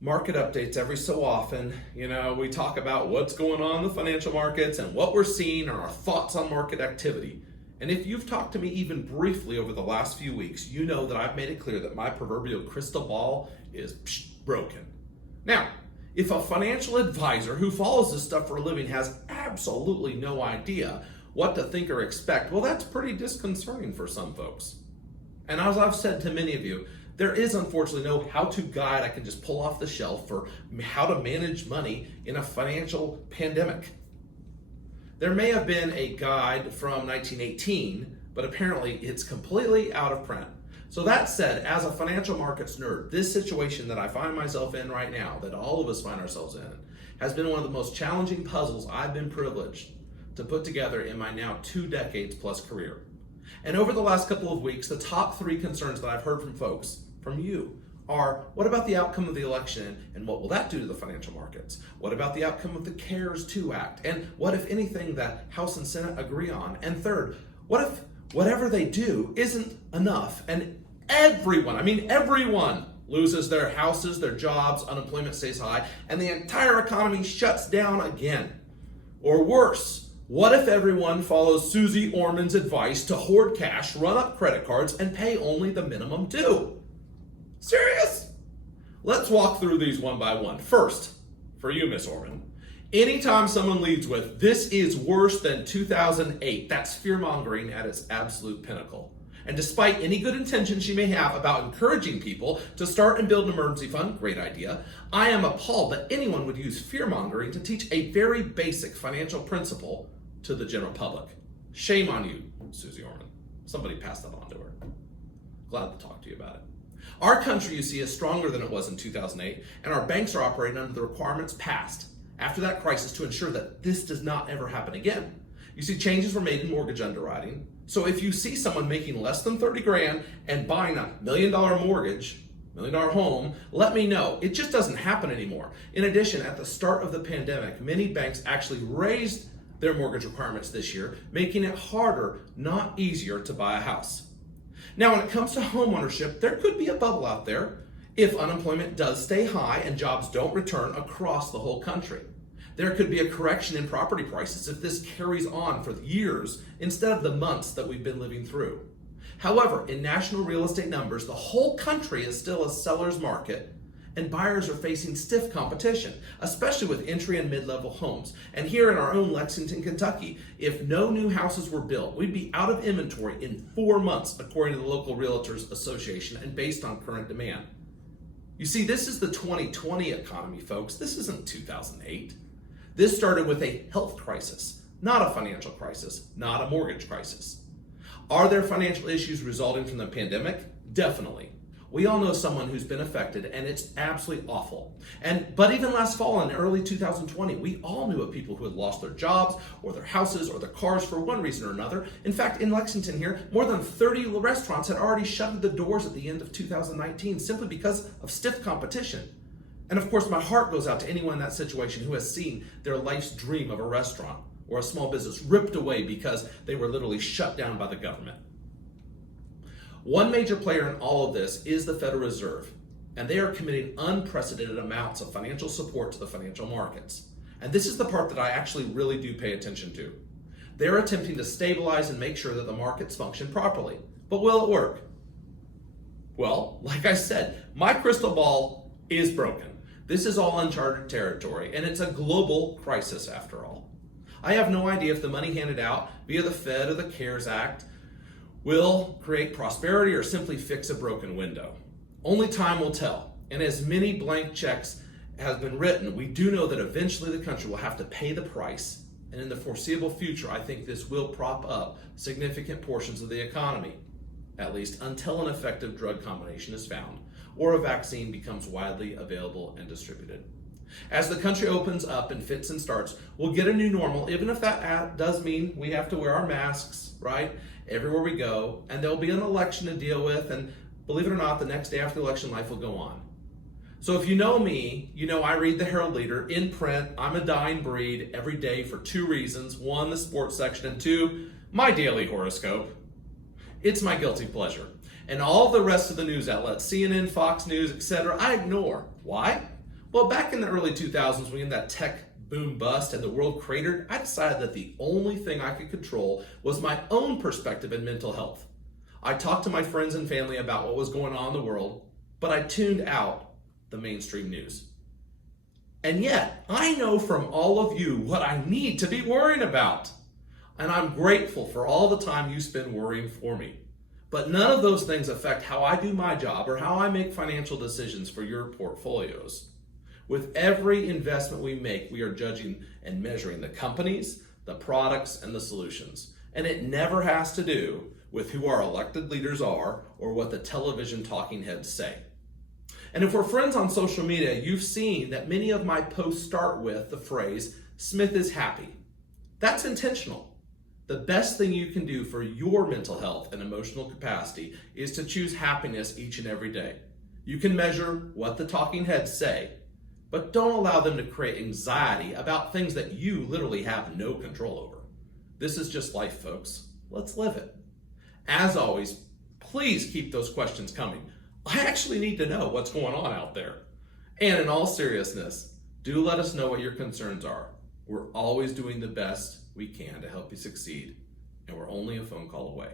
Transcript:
market updates every so often. We talk about what's going on in the financial markets and what we're seeing and our thoughts on market activity. And if you've talked to me even briefly over the last few weeks, you know that I've made it clear that my proverbial crystal ball is broken. Now, if a financial advisor who follows this stuff for a living has absolutely no idea what to think or expect, well, that's pretty disconcerting for some folks. And as I've said to many of you, there is unfortunately no how-to guide I can just pull off the shelf for how to manage money in a financial pandemic. There may have been a guide from 1918, but apparently it's completely out of print. So that said, as a financial markets nerd, this situation that I find myself in right now, that all of us find ourselves in, has been one of the most challenging puzzles I've been privileged to put together in my now 2 decades plus career. And over the last couple of weeks, the top 3 concerns that I've heard from folks, from you, are what about the outcome of the election and what will that do to the financial markets? What about the outcome of the CARES 2 Act? And what, if anything, the House and Senate agree on? And third, what if whatever they do isn't enough and everyone loses their houses, their jobs, unemployment stays high, and the entire economy shuts down again? Or worse, what if everyone follows Susie Orman's advice to hoard cash, run up credit cards, and pay only the minimum due? Serious? Let's walk through these one by one. First, for you, Miss Orman, anytime someone leads with, "This is worse than 2008, that's fear-mongering at its absolute pinnacle. And despite any good intention she may have about encouraging people to start and build an emergency fund, great idea, I am appalled that anyone would use fear-mongering to teach a very basic financial principle to the general public. Shame on you, Susie Orman." Somebody passed that on to her. Glad to talk to you about it. Our country, you see, is stronger than it was in 2008, and our banks are operating under the requirements passed after that crisis to ensure that this does not ever happen again. You see, changes were made in mortgage underwriting. So if you see someone making less than 30 grand and buying a $1 million mortgage, $1 million home, let me know. It just doesn't happen anymore. In addition, at the start of the pandemic, many banks actually raised their mortgage requirements this year, making it harder, not easier, to buy a house. Now, when it comes to home ownership, there could be a bubble out there if unemployment does stay high and jobs don't return across the whole country. There could be a correction in property prices if this carries on for years instead of the months that we've been living through. However, in national real estate numbers, the whole country is still a seller's market, and buyers are facing stiff competition, especially with entry and mid-level homes. And here in our own Lexington, Kentucky, if no new houses were built, we'd be out of inventory in 4 months, according to the local Realtors Association, and based on current demand. You see, this is the 2020 economy, folks. This isn't 2008. This started with a health crisis, not a financial crisis, not a mortgage crisis. Are there financial issues resulting from the pandemic? Definitely. We all know someone who's been affected, and it's absolutely awful. But even last fall in early 2020, we all knew of people who had lost their jobs or their houses or their cars for one reason or another. In fact, in Lexington here, more than 30 restaurants had already shuttered the doors at the end of 2019 simply because of stiff competition. And of course, my heart goes out to anyone in that situation who has seen their life's dream of a restaurant or a small business ripped away because they were literally shut down by the government. One major player in all of this is the Federal Reserve, and they are committing unprecedented amounts of financial support to the financial markets. And this is the part that I actually really do pay attention to. They're attempting to stabilize and make sure that the markets function properly. But will it work? Well, like I said, my crystal ball is broken. This is all uncharted territory, and it's a global crisis after all. I have no idea if the money handed out via the Fed or the CARES Act will create prosperity or simply fix a broken window. Only time will tell. And as many blank checks has been written, we do know that eventually the country will have to pay the price. And in the foreseeable future, I think this will prop up significant portions of the economy, at least until an effective drug combination is found or a vaccine becomes widely available and distributed. As the country opens up and fits and starts, we'll get a new normal, even if that does mean we have to wear our masks, right, everywhere we go, and there'll be an election to deal with, and believe it or not, the next day after the election, life will go on. So if you know me, you know I read the Herald Leader in print. I'm a dying breed every day for 2 reasons. 1, the sports section, and 2, my daily horoscope. It's my guilty pleasure. And all the rest of the news outlets, CNN, Fox News, etc., I ignore. Why? Well, back in the early 2000s, when that tech boom bust and the world cratered, I decided that the only thing I could control was my own perspective in mental health. I talked to my friends and family about what was going on in the world, but I tuned out the mainstream news. And yet, I know from all of you what I need to be worrying about. And I'm grateful for all the time you spend worrying for me. But none of those things affect how I do my job or how I make financial decisions for your portfolios. With every investment we make, we are judging and measuring the companies, the products, and the solutions. And it never has to do with who our elected leaders are or what the television talking heads say. And if we're friends on social media, you've seen that many of my posts start with the phrase, "Smith is happy." That's intentional. The best thing you can do for your mental health and emotional capacity is to choose happiness each and every day. You can measure what the talking heads say, but don't allow them to create anxiety about things that you literally have no control over. This is just life, folks. Let's live it. As always, please keep those questions coming. I actually need to know what's going on out there. And in all seriousness, do let us know what your concerns are. We're always doing the best we can to help you succeed, and we're only a phone call away.